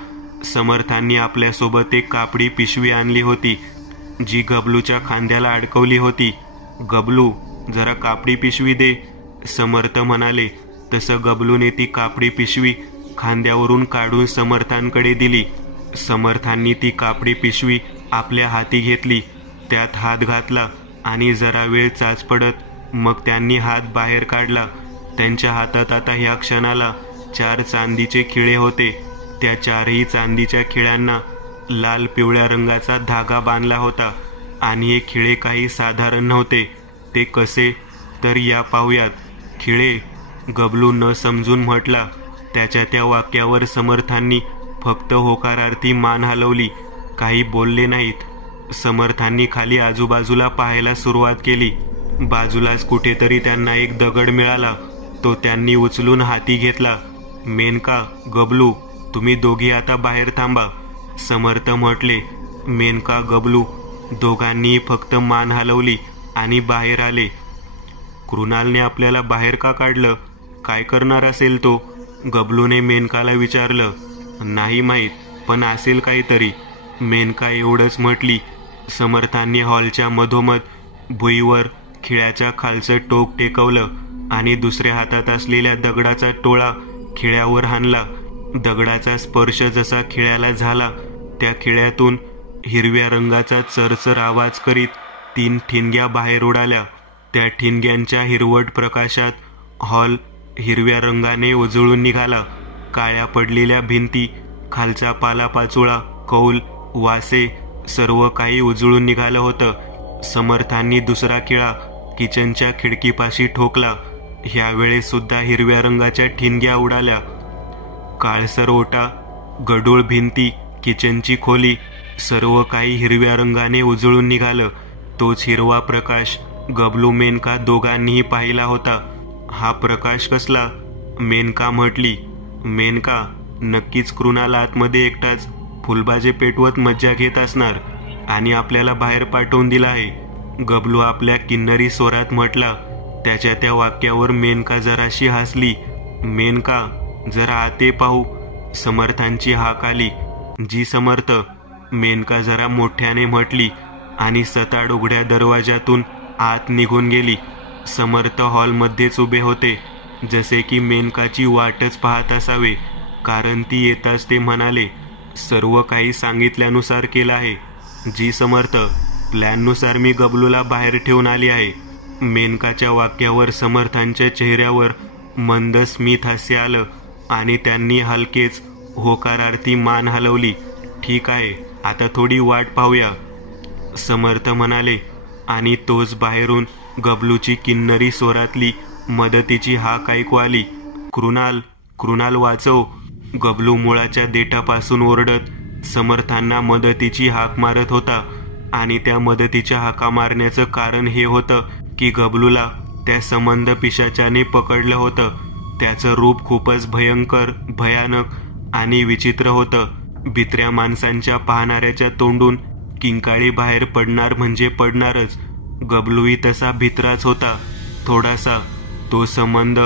समर्थांनी आपल्यासोबत एक कापडी पिशवी आणली होती, जी गबलूच्या खांद्याला अडकवली होती. गबलू, जरा कापडी पिशवी दे. समर्थ म्हणाले. तसं गबलूने ती कापडी पिशवी खांद्यावरून काढून समर्थांकडे दिली. समर्थांनी ती कापडी पिशवी आपल्या हाती घेतली, त्यात हात घातला आणि जरा वेळ चाच पडत मग त्यांनी हात बाहेर काढला. त्यांच्या हातात आता ह्या क्षणाला 4 चांदीचे खिळे होते. त्या 4ही चांदीच्या खिळ्यांना लाल पिवळ्या रंगाचा धागा बांधला होता आणि हे खिळे काही साधारण नव्हते. ते कसे तर या पाहूयात. खिळे, गबलू न समजून म्हटला. त्याच्या त्या वाक्यावर समर्थांनी फक्त होकारार्थी मान हलवली, काही बोलले नाहीत. समर्थांनी खाली आजूबाजूला पाहायला सुरुवात केली. बाजूलाच कुठेतरी त्यांना एक दगड मिळाला. तो त्यांनी उचलून हाती घेतला. मेनका, गबलू, तुम्ही दोघी आता बाहेर थांबा, समर्थ म्हटले. मेनका, गबलू दोघांनी फक्त मान हलवली आणि बाहेर आले. कृणालने आपल्याला बाहेर का काढलं? काय करणार असेल तो? गबलूने मेनकाला विचारलं. नाही माहीत, पण असेल काहीतरी, मेनका एवढंच म्हटली. समर्थांनी हॉलच्या मधोमध भुईवर खिळ्याच्या खालचं टोक टेकवलं आणि दुसऱ्या हातात असलेल्या दगडाचा टोळा खिळ्यावर हाणला. दगडाचा स्पर्श जसा खिळ्याला झाला, त्या खिळ्यातून हिरव्या रंगाचा चरचर आवाज करीत 3 ठिणग्या बाहेर उडाल्या. त्या ठिणग्यांच्या हिरवट प्रकाशात हॉल हिरव्या रंगाने उजळून निघाला. काळ्या पडलेल्या भिंती, खालचा पालापाचोळा, कौल, वासे सर्व काही उजळून निघालं होतं. समर्थांनी दुसरा खिळा किचनच्या खिडकीपाशी ठोकला. ह्यावेळेस सुद्धा हिरव्या रंगाच्या ठिणग्या उडाल्या. काळसर ओटा, गडूळ भिंती, किचनची खोली सर्व काही हिरव्या रंगाने उजळून निघालं. तोच हिरवा प्रकाश गबलू, मेनका दोघांनीही पाहिला होता. हा प्रकाश कसला? मेनका म्हटली. मेनका, नक्कीच कृणाल आतमध्ये एकटाच फुलबाजे पेटवत मज्जा घेत असणार आणि आपल्याला बाहेर पाठवून दिला आहे, गबलू आपल्या किन्नरी स्वरात म्हटला. त्याच्या त्या वाक्यावर मेनका जराशी हसली. मेनका, जरा आते पाहू, समर्थांची हाक आली. जी समर्थ, मेनका जरा मोठ्याने म्हटली आणि सताड उघड्या दरवाजातून आत निघून गेली. समर्थ हॉलमध्येच उभे होते, जसे की मेनकाची वाटच पाहत असावे, कारण ती येताच ते म्हणाले. सर्व काही सांगितल्यानुसार केलं आहे. जी समर्थ, प्लॅननुसार मी गबलूला बाहेर ठेवून आली आहे. मेनकाच्या वाक्यावर समर्थांच्या चेहऱ्यावर मंद स्मित हास्य आलं आणि त्यांनी हलकेच होकारार्थी मान हलवली. ठीक आहे, आता थोडी वाट पाहूया, समर्थ म्हणाले. आणि तोच बाहेरून गबलूची किन्नरी स्वरातली मदतीची हाक ऐकू आली. कृणाल, कृणाल वाचव. गबलू मुळाच्या देठापासून ओरडत समर्थांना मदतीची हाक मारत होता. आणि त्या मदतीच्या हाका मारण्याचं कारण हे होतं की गबलूला त्या संबंध पिशाच्याने पकडलं होतं. त्याचं रूप खूपच भयंकर, भयानक आणि विचित्र होतं. भित्र्या माणसांच्या पाहणाऱ्याच्या तोंडून किंकाळी बाहेर पडणार म्हणजे पडणारच. गबलूही तसा भित्राच होता, थोडासा. तो संबंध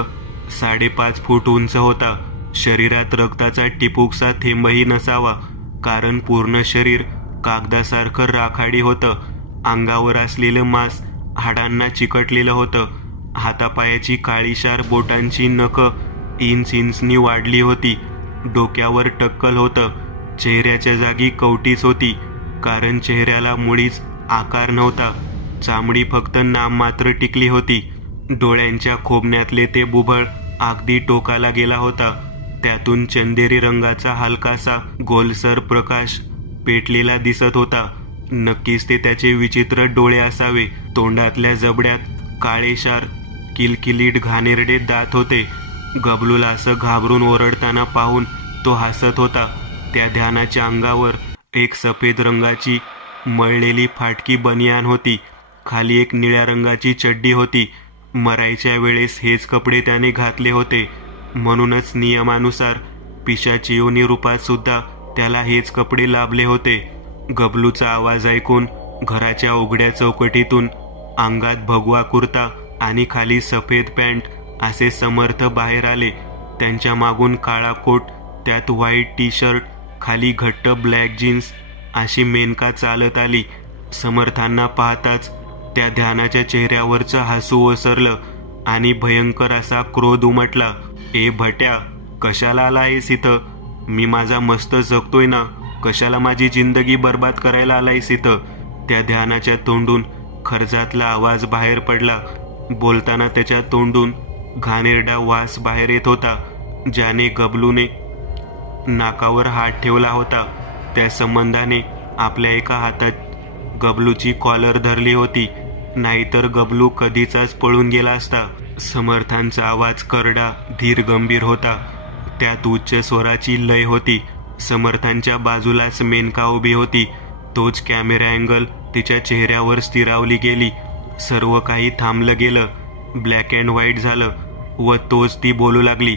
5.5 फूट उंच होता. शरीरात रक्ताचा टिपूकसा थेंबही नसावा, कारण पूर्ण शरीर कागदासारखं राखाडी होतं. अंगावर असलेलं मांस हाडांना चिकटलेलं होतं. हातापायाची काळीशार बोटांची नखं इंचनी वाढली होती. डोक्यावर टक्कल होतं. चेहऱ्याच्या जागी कवटीच होती, कारण चेहऱ्याला मुळीच आकार नव्हता. चामडी फक्त नाममात्र टिकली होती. डोळ्यांच्या खोबण्यातले ते बुबळ अगदी टोकाला गेला होता. त्यातून चंदेरी रंगाचा हलकासा गोलसर प्रकाश पेटलेला दिसत होता. नक्कीच ते त्याचे विचित्र डोळे असावे. तोंडातल्या जबड्यात काळेशार किलकिलीट घाणेरडे दात होते. गबलूला असं घाबरून ओरडताना पाहून तो हसत होता. त्या ध्यानाच्या अंगावर एक सफेद रंगाची मळलेली फाटकी बनियान होती. खाली एक निळ्या रंगाची चड्डी होती. मरायच्या वेळेस हेच कपडे त्याने घातले होते. म्हणूनच नियमानुसार पिशाची योनी रूपात सुद्धा त्याला हेच कपडे लाभले होते. गबलूचा आवाज ऐकून घराच्या उघड्या चौकटीतून अंगात भगवा कुर्ता आणि खाली सफेद पॅन्ट असे समर्थ बाहेर आले. त्यांच्या मागून काळा कोट, त्यात व्हाईट टी शर्ट, खाली घट्ट ब्लॅक जीन्स अशी मेनका चालत आली. समर्थांना पाहताच त्या ध्यानाच्या चेहऱ्यावरचं हसू ओसरलं आणि भयंकर असा क्रोध उमटला. ए भट्या, कशाला आला आहेस इथं? मी माझा मस्त जगतोय ना, कशाला माझी जिंदगी बर्बाद करायला आलायस इथं? त्या ध्यानाच्या तोंडून खर्जातला आवाज बाहेर पडला. बोलताना त्याच्या तोंडून घाणेरडा वास बाहेर येत होता. ज्याने गबलूने नाकावर हात ठेवला होता त्या संबंधाने आपल्या एका हातात गबलूची कॉलर धरली होती, नाहीतर गबलू कधीचाच पळून गेला असता. समर्थांचा आवाज करडा, धीर, गंभीर होता. त्यात उच्च स्वराची लय होती. समर्थांच्या बाजूलाच मेनका उभी होती. तोच कॅमेरा अँगल तिच्या चेहऱ्यावर स्थिरावली गेली. सर्व काही थांबलं गेलं, ब्लॅक अँड व्हाईट झालं व तोच ती बोलू लागली.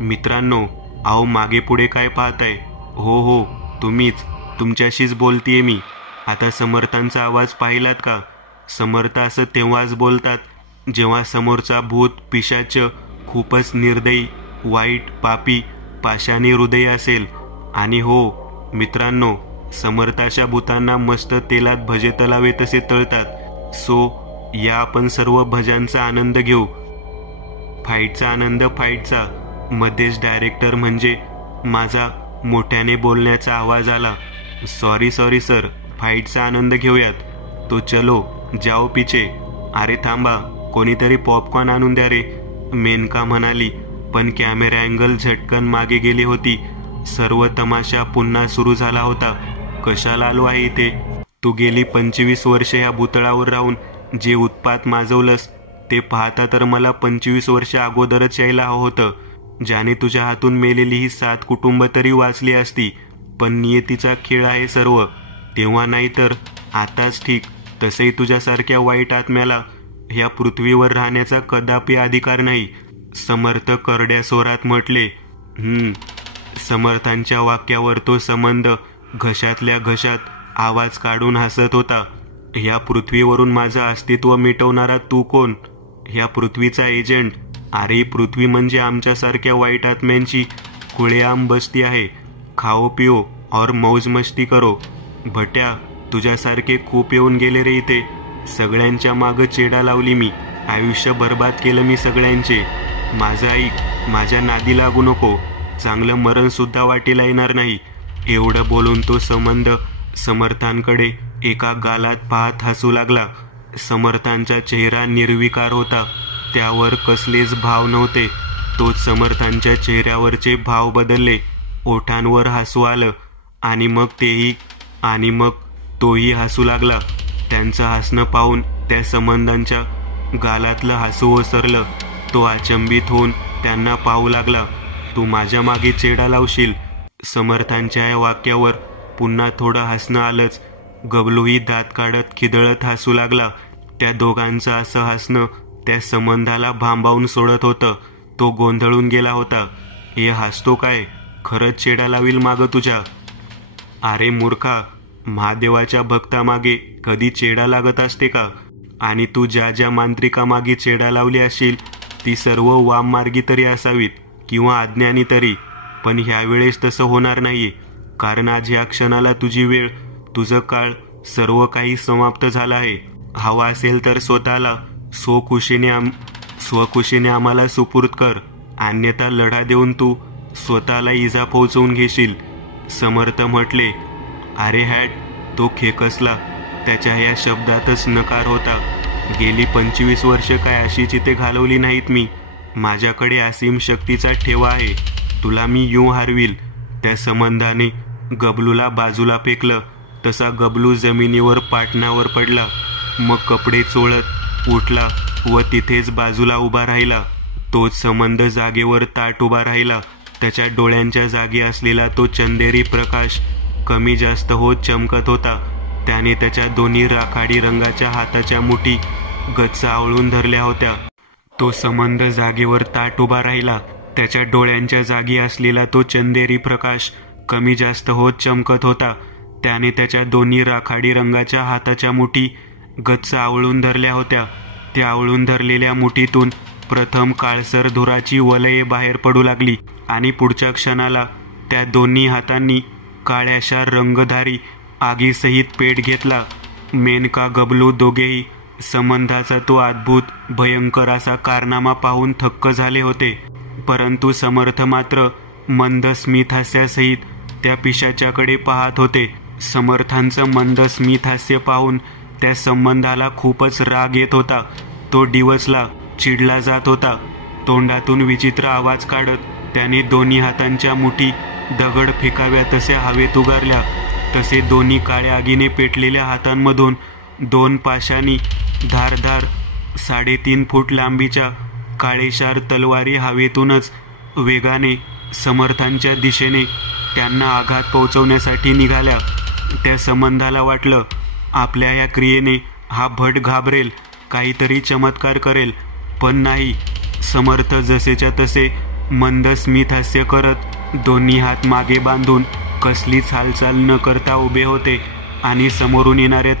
मित्रांनो, अहो मागे पुढे काय पाहताय? हो हो, तुम्हीच, तुमच्याशीच बोलतीये मी. आता समर्थांचा आवाज पाहिलात का? समर्थ असं तेव्हाच बोलतात जेव्हा समोरचा भूत पिशाच खूपच निर्दयी, वाईट, पापी, पाषाणी हृदय असेल. आणि हो मित्रांनो, समर्थ अशा भूतांना मस्त तेलात भजे तळावे तसे तळतात. सो या आपण सर्व भजांचा आनंद घेऊ. फाईटचा आनंद फाईटचा. मध्येच डायरेक्टर म्हणजे माझा मोठ्याने बोलण्याचा आवाज आला. सॉरी सर, फाईटचा आनंद घेऊयात. तो चलो जाओ पीछे. अरे थांबा, कोणीतरी पॉपकॉर्न आणून द्या रे, मेनका म्हणाली. पण कॅमेरा अँगल झटकन मागे गेली होती. सर्व तमाशा पुन्हा सुरू झाला होता. कशाला आलो आहे इथे? तू गेली 25 वर्षे ह्या भूतळावर राहून जे उत्पात माजवलंस ते पाहता तर मला 25 वर्ष अगोदरच यायला हवं होतं, ज्याने तुझ्या हातून मेलेली ही 7 कुटुंब तरी वाचली असती. पण नियतीचा खेळ आहे सर्व. तेव्हा नाही तर आताच ठीक. तसंही तुझ्यासारख्या वाईट आत्म्याला ह्या पृथ्वीवर राहण्याचा कदापि अधिकार नाही, समर्थ करड्या स्वरात म्हटले. समर्थांच्या वाक्यावर तो संबंध घशातल्या घशात आवाज काढून हसत होता. ह्या पृथ्वीवरून माझं अस्तित्व मिटवणारा तू कोण? ह्या पृथ्वीचा एजंट? अरे पृथ्वी म्हणजे आमच्यासारख्या वाईट आत्म्यांची खुळेआम बस्ती आहे. खाओ पिओ और मौज मस्ती करो. भट्या, तुझ्यासारखे खूप येऊन गेले रे इथे. सगळ्यांच्या मागं चेडा लावली मी. आयुष्य बर्बाद केलं मी सगळ्यांचे. माझं ऐक, माझ्या नादी लागू नको. चांगलं मरण सुद्धा वाटेला येणार नाही. एवढं बोलून तो संबंध समर्थांकडे एका गालात पाहत हसू लागला. समर्थांचा चेहरा निर्विकार होता. त्यावर कसलेच भाव नव्हते. तोच समर्थांच्या चेहऱ्यावरचे भाव बदलले. ओठांवर हसू आलं आणि मग तोही हसू लागला. त्यांचं हसणं पाहून त्या संबंधांच्या गालातलं हसू ओसरलं. तो अचंबित होऊन त्यांना पाहू लागला. तू माझ्या मागे चेडा लावशील? समर्थांच्या या वाक्यावर पुन्हा थोडं हसणं आलंच. गबलूही दात काढत खिदळत हसू लागला. त्या दोघांचं असं हसणं त्या संबंधाला भांबावून सोडत होतं. तो गोंधळून गेला होता. हे हसतो काय? खरंच चेडा लावील मागं तुझ्या? अरे मूर्खा, महादेवाच्या भक्तामागे कधी चेडा लागत असते का? आणि तू ज्या ज्या मांत्रिकामागे चेडा लावली असेल ती सर्व वाममार्गी तरी असावीत किंवा अज्ञानी तरी. पण ह्यावेळेस तसं होणार नाही, कारण आज ह्या क्षणाला तुझी वेळ, तुझं काळ, सर्व काही समाप्त झालं आहे. हवा असेल तर स्वतःला स्वखुशीने आम्हाला सुपूर्द कर, अन्यथा लढा देऊन तू स्वतःला इजा पोहोचवून घेशील. समर्थ म्हटले. अरे हॅट, तो खेकसला. त्याच्या या शब्दातच नकार होता. गेली 25 वर्ष काय अशी चिते घालवली नाहीत मी. माझ्याकडे असीम शक्तीचा ठेवा आहे. तुला मी यूं हरवील. त्या संबंधाने गबलूला बाजूला फेकलं. तसा गबलू जमिनीवर पाटणावर पडला. मग कपडे चोळत उठला व तिथेच बाजूला उभा राहिला. तोच संबंध जागेवर ताट उभा राहिला. त्याच्या डोळ्यांच्या जागी असलेला तो चंदेरी प्रकाश कमी जास्त होत चमकत होता. त्याने त्याच्या दोन्ही राखाडी रंगाच्या हाताच्या मुठी गच्च आवळून धरल्या होत्या. तो संबंध जागेवर ताट उभा राहिला. त्याच्या डोळ्यांच्या जागी असलेला तो चंदेरी प्रकाश कमी जास्त होत चमकत होता. त्याने त्याच्या दोन्ही राखाडी रंगाच्या हाताच्या मुठी गच्च आवळून धरल्या होत्या. त्या आवळून धरलेल्या मुठीतून प्रथम काळसर धुराची वलये बाहेर पडू लागली आणि पुढच्या क्षणाला त्या दोन्ही हातांनी काळ्याशा रंगधारी आगीसहित पेट घेतला. मेनका, गबलू दोघेही संबंधाचा तो अद्भुत भयंकर असा कारनामा पाहून थक्क झाले होते. परंतु समर्थ मात्र मंद स्मित हास्यासहित त्या पिशाच्याकडे पाहत होते. समर्थांचं मंद स्मित हास्य पाहून त्या संबंधाला खूपच राग येत होता. तो डिवचला, चिडला जात होता. तोंडातून विचित्र आवाज काढत त्याने दोन्ही हातांच्या मुठी दगड फेकाव्या तसे हवेत उगारल्या. तसे दोन्ही काळ्या आगीने पेटलेल्या हातांमधून 2 पाशांनी धारधार 3.5 फूट लांबीच्या काळेशार तलवारी हवेतूनच वेगाने समर्थांच्या दिशेने त्यांना आघात पोहोचवण्यासाठी निघाल्या. त्या संबंधाला वाटलं, आपल्या या क्रियेने हा भट घाबरेल, काहीतरी चमत्कार करेल. पण नाही. समर्थ जसेच्या तसे मंद स्मित हास्य करत दोन्ही हात मागे बांधून कसलीच हालचाल न करता उभे होते आणि समोरून येणाऱ्या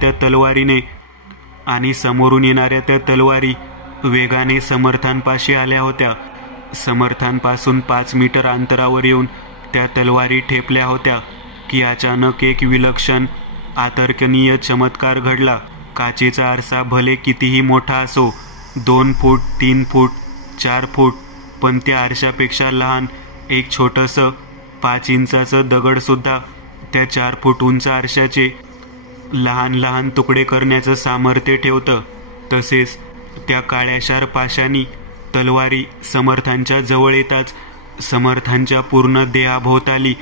त्या तलवारी वेगाने समर्थांपाशी आल्या होत्या. समर्थांपासून 5 मीटर अंतरावर येऊन त्या तलवारी ठेपल्या होत्या की अचानक एक विलक्षण अतर्कनीय चमत्कार घडला. काचेचा आरसा भले कितीही मोठा असो, 2 फूट, 3 फूट, 4 फूट, पण त्या आरशापेक्षा लहान एक छोटंसं 5 इंचाचं दगडसुद्धा त्या 4 फूट उंच आरशाचे लहान लहान तुकडे करण्याचं सामर्थ्य ठेवतं. तसेच त्या काळ्याशार पाशांनी तलवारी समर्थांच्या जवळ येताच समर्थांच्या पूर्ण देहाभोवताली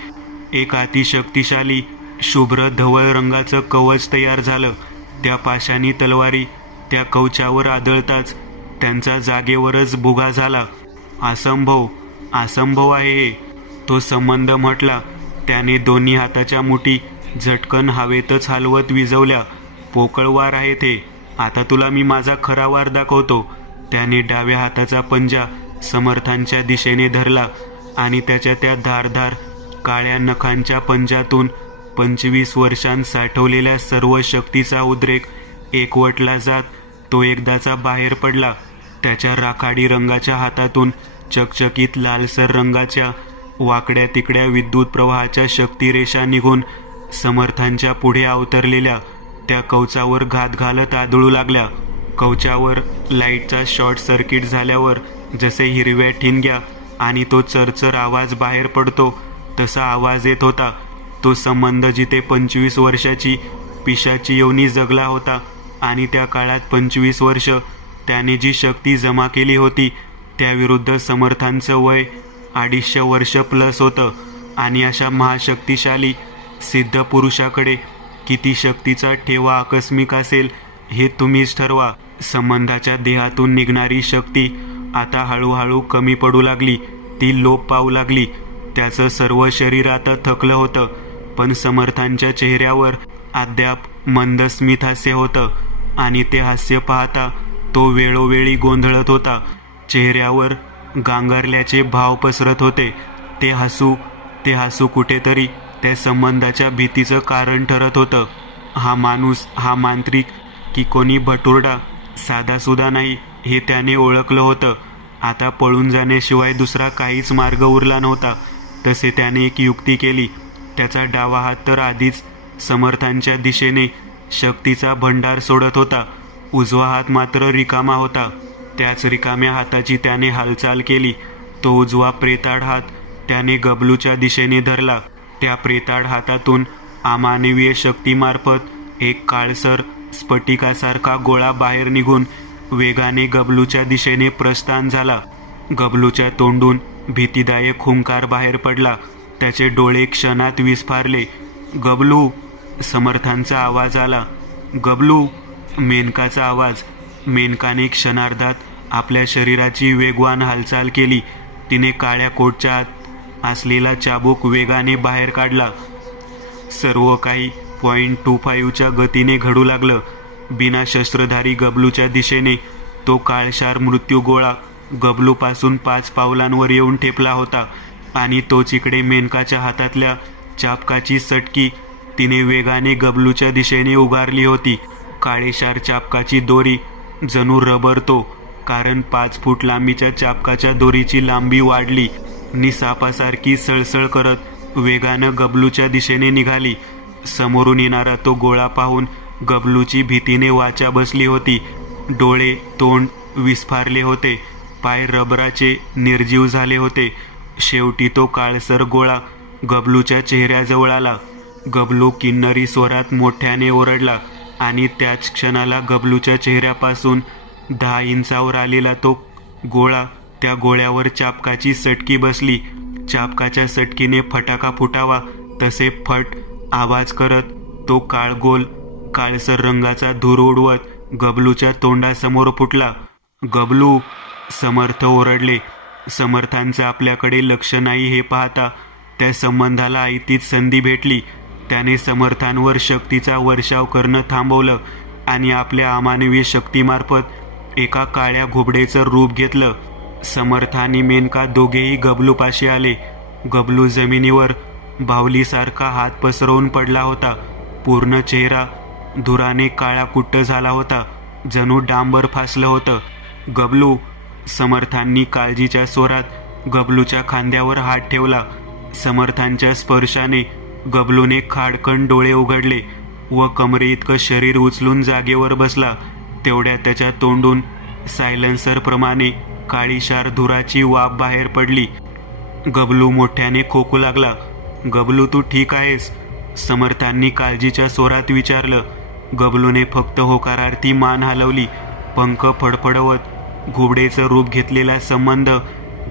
एक अतिशक्तिशाली शुभ्र धवळ रंगाचं कवच तयार झालं. त्या पाशांनी तलवारी त्या कवचावर आदळताच त्यांचा जागेवरच भुगा झाला. असंभव आहे हे, तो संबंध म्हटला. त्याने दोन्ही हाताच्या मुठी झटकन हवेतच हलवत विजवल्या. पोकळ वार आहे ते. आता तुला मी माझा खरा वार दाखवतो. त्याने डाव्या हाताचा पंजा समर्थांच्या दिशेने धरला आणि त्याच्या त्या धारधार काळ्या नखांच्या पंजातून 25 वर्षांत साठवलेल्या सर्व शक्तीचा उद्रेक एकवटला जात तो एकदाचा बाहेर पडला. त्याच्या राखाडी रंगाच्या हातातून चकचकीत लालसर रंगाच्या वाकड्या तिकड्या विद्युत प्रवाहाच्या शक्तिरेषा निघून समर्थांच्या पुढे अवतरलेल्या त्या कवचावर घात घालत आदळू लागल्या. कवचावर लाईटचा शॉर्ट सर्किट झाल्यावर जसे हिरव्या ठिणग्या आणि तो चरचर आवाज बाहेर पडतो तसा आवाज येत होता. तो संबंध जिथे 25 वर्षाची पिशाची योनी जगला होता आणि त्या काळात 25 वर्ष त्याने जी शक्ती जमा केली होती त्याविरुद्ध समर्थांचं वय 250 वर्ष प्लस होतं. आणि अशा महाशक्तिशाली सिद्ध पुरुषाकडे किती शक्तीचा ठेवा आकस्मिक असेल हे तुम्हीच ठरवा. संबंधाच्या देहातून निघणारी शक्ती आता हळूहळू कमी पडू लागली. ती लोप पावू लागली. त्याचं सर्व शरीर आता थकलं होतं, पण समर्थांच्या चेहऱ्यावर अद्याप मंद स्मित हास्य होतं आणि ते हास्य पाहता तो वेळोवेळी गोंधळत होता. चेहऱ्यावर गांगरल्याचे भाव पसरत होते. ते हसू कुठेतरी त्या संबंधाच्या भीतीचं कारण ठरत होतं. हा माणूस, हा मांत्रिक की कोणी भटुरडा, साधासुधा नाही हे त्याने ओळखलं होतं. आता पळून जाण्याशिवाय दुसरा काहीच मार्ग उरला नव्हता. तसे त्याने एक युक्ती केली. त्याचा डावा हात तर आधीच समर्थांच्या दिशेने शक्तीचा भंडार सोडत होता. उजवा हात मात्र रिकामा होता. त्याच रिकाम्या हाताची त्याने हालचाल केली. तो उजवा प्रेताळ हात त्याने गबलूच्या दिशेने धरला. त्या प्रेताळ हातातून अमानवीय शक्तीमार्फत एक काळसर स्फटिकासारखा गोळा बाहेर निघून वेगाने गबलूच्या दिशेने प्रस्थान झाला. गबलूच्या तोंडून भीतीदायक हुंकार बाहेर पडला. त्याचे डोळे क्षणात विस्फारले. गबलू! समर्थांचा आवाज आला. गबलू! मेनकाचा आवाज. मेनकाने क्षणार्धात आपल्या शरीराची वेगवान हालचाल केली. तिने काळ्या कोटच्या आत असलेला चाबूक वेगाने बाहेर काढला. सर्व काही 0.25च्या गतीने घडू लागलं. बिना शस्त्रधारी गबलूच्या दिशेने तो काळशार मृत्यू गोळा गबलूपासून 5 पावलांवर येऊन ठेपला होता आणि तोच इकडे मेनकाच्या हातातल्या चाबकाची सटकी तिने वेगाने गबलूच्या दिशेने उगारली होती. काळेशार चाबकाची दोरी जणू रबरतो, कारण 5 फूट लांबीच्या चाबकाच्या दोरीची लांबी वाढली नि सापासारखी सळसळ करत वेगानं गबलूच्या दिशेने निघाली. समोरून येणारा तो गोळा पाहून गबलूची भीतीने वाचा बसली होती. डोळे तोंड विस्फारले होते, पाय रबराचे निर्जीव झाले होते. शेवटी तो काळसर गोळा गबलूच्या चेहऱ्याजवळ आला. गबलू किन्नरी स्वरात मोठ्याने ओरडला आणि त्याच क्षणाला गबलूच्या चेहऱ्यापासून 10 इंचावर आलेला तो गोळा, त्या गोळ्यावर चाबकाची सटकी बसली. चाबकाच्या सटकीने फटाका फुटावा तसे फट आवाज करत तो काळगोल काळसर रंगाचा धूर उडवत गबलूच्या तोंडासमोर फुटला. गबलू! समर्थ ओरडले. समर्थांचं आपल्याकडे लक्ष नाही हे पाहता त्या संबंधाला आयतीच संधी भेटली. त्याने समर्थांवर शक्तीचा वर्षाव करणं थांबवलं आणि आपल्या अमानवीय शक्तीमार्फत एका काळ्या घुबडेचं रूप घेतलं. समर्थ आणि मेनका दोघेही गबलूपाशी आले. गबलू जमिनीवर बाहुलीसारखा हात पसरवून पडला होता. पूर्ण चेहरा धुराने काळा कुट्ट झाला होता, जणू डांबर फासलं होतं. गबलू! समर्थांनी काळजीच्या स्वरात गबलूच्या खांद्यावर हात ठेवला. समर्थांच्या स्पर्शाने गबलूने खाडकन डोळे उघडले व कमरे इतकं शरीर उचलून जागेवर बसला. तेवढ्यात त्याच्या तोंडून सायलेन्सरप्रमाणे काळीशार धुराची वाफ बाहेर पडली. गबलू मोठ्याने खोकू लागला. गबलू, तू ठीक आहेस? समर्थांनी काळजीच्या स्वरात विचारलं. गबलूने फक्त होकारार्थी मान हलवली. पंख फडफडवत घुबडेचं रूप घेतलेला संबंध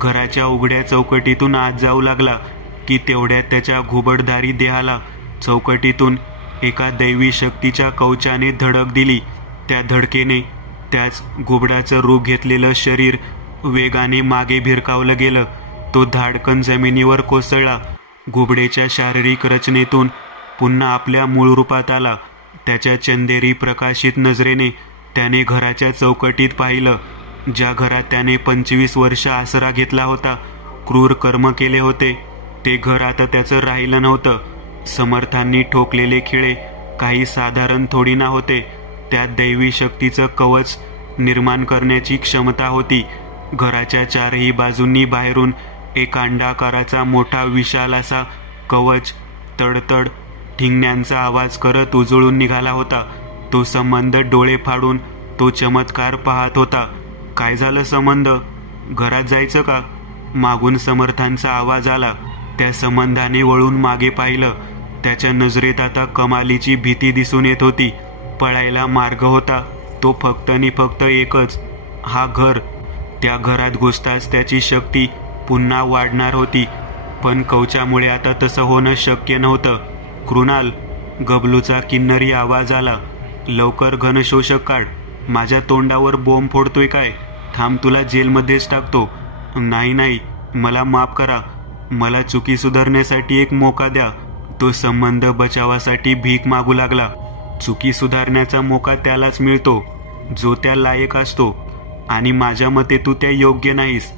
घराच्या उघड्या चौकटीतून आत जाऊ लागला की तेवढ्यात त्याच्या घुबडधारी देहाला चौकटीतून एका दैवी शक्तीच्या कवचाने धडक दिली. त्या धडकेने त्याच घुबडाचं रूप घेतलेलं शरीर वेगाने मागे भिरकावलं गेलं. तो धाडकन जमिनीवर कोसळला. घुबडेच्या शारीरिक रचनेतून पुन्हा आपल्या मूळ रूपात आला. त्याच्या चंदेरी प्रकाशित नजरेने त्याने घराच्या चौकटीत पाहिलं, ज्या घरात त्याने 25 वर्ष आसरा घेतला होता, क्रूर कर्म केले होते. ते घर आता त्याचं राहिलं नव्हतं. समर्थांनी ठोकलेले खिळे काही साधारण थोडी ना होते. त्यात दैवी शक्तीचं कवच निर्माण करण्याची क्षमता होती. घराच्या चारही बाजूंनी बाहेरून एक अंडाकाराचा मोठा विशाल असा कवच तडतड ठिंगण्यांचा आवाज करत उजळून निघाला होता. तो संबंध डोळे फाडून तो चमत्कार पाहत होता. काय झालं संबंध? घरात जायचं का? मागून समर्थांचा आवाज आला. त्या संबंधाने वळून मागे पाहिलं. त्याच्या नजरेत आता कमालीची भीती दिसून येत होती. पळायला मार्ग होता तो फक्त आणि फक्त एकच, हा घर. त्या घरात घुसताच त्याची शक्ती पुन्हा वाढणार होती, पण कवचामुळे आता तसं होणं शक्य नव्हतं. कृणाल! गबलूचा किन्नरी आवाज आला. लवकर घनशोषक काढ. माझ्या तोंडावर बॉम्ब फोडतोय काय? थांब, तुला जेलमध्येच टाकतो. नाही नाही, मला माफ करा. मला चुकी सुधारण्यासाठी एक मोका द्या. तो संबंध बचावासाठी भीक मागू लागला. चुकी सुधारण्याचा मोका त्यालाच मिळतो जो त्या लायक असतो, आणि माझ्या मते तू त्या योग्य नाहीस.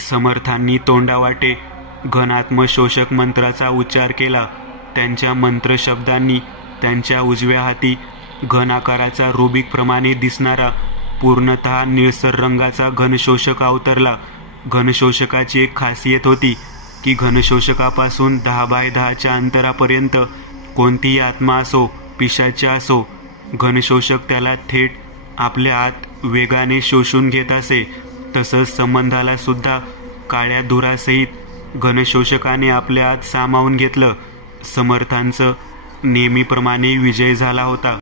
समर्थांनी तोंडावाटे घनात्मशोषक मंत्राचा उच्चार केला. त्यांच्या मंत्र शब्दांनी त्यांच्या उजव्या हाती घन आकाराचा रुबिक प्रमाणे दिसणारा पूर्णतः निळसर रंगाचा घनशोषक अवतरला. घनशोषकाची एक खासियत होती की घनशोषकापासून 10 बाय 10च्या अंतरापर्यंत कोणतीही आत्मा असो, पिशाच्य असो, घनशोषक त्याला थेट आपल्या आत वेगाने शोषून घेत असे. तसंच संबंधाला सुद्धा काळ्या धुरासहित घनशोषकाने आपल्या आत सामावून घेतलं. समर्थांचं नेहमीप्रमाणे विजय झाला होता.